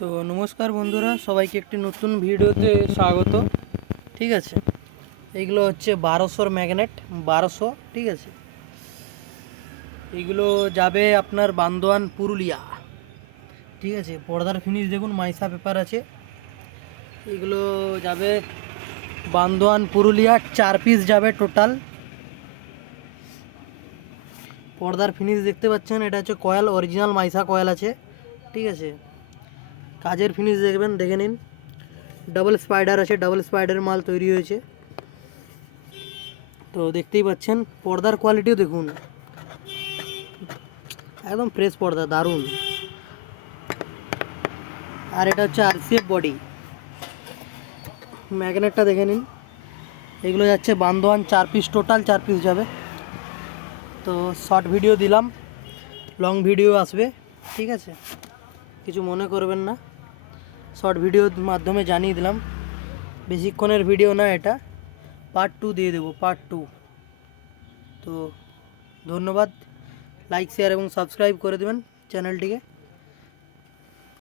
তো নমস্কার বন্ধুরা, সবাইকে একটি নতুন ভিডিওতে স্বাগত। ঠিক আছে? এইগুলো হচ্ছে বারোশোর ম্যাগনেট, বারোশো, ঠিক আছে? এগুলো যাবে আপনার বান্দোয়ান, পুরুলিয়া। ঠিক আছে? পর্দার ফিনিশ দেখুন, মাইসা পেপার আছে। এগুলো যাবে বান্দোয়ান, পুরুলিয়া, চার পিস যাবে টোটাল পর্দার ফিনিশ দেখতে পাচ্ছেন, এটা হচ্ছে কয়েল অরিজিনাল মাইসা কয়েল আছে। ঠিক আছে? কাজের ফিনিশ দেখবেন, দেখে নিন। ডাবল স্পাইডার আছে ডাবল স্পাইডার মাল তৈরি হয়েছে। তো দেখতেই পাচ্ছেন, পর্দার কোয়ালিটিও দেখুন। একদম ফ্রেশ পর্দা, দারুণ। আর এটা হচ্ছে আরসিএফ বডি ম্যাগনেটটা দেখে নিন। এগুলো যাচ্ছে বান্দোয়ান চার পিস টোটাল চার পিস যাবে। তো শর্ট ভিডিও দিলাম লং ভিডিও আসবে, ঠিক আছে? কিছু মনে করবেন না। শর্ট ভিডিওর মাধ্যমে জানিয়ে দিলাম। বেশিক্ষণের ভিডিও না এটা। পার্ট টু দিয়ে দেবো, পার্ট টু। তো ধন্যবাদ। লাইক, শেয়ার এবং সাবস্ক্রাইব করে দেবেন চ্যানেলটিকে।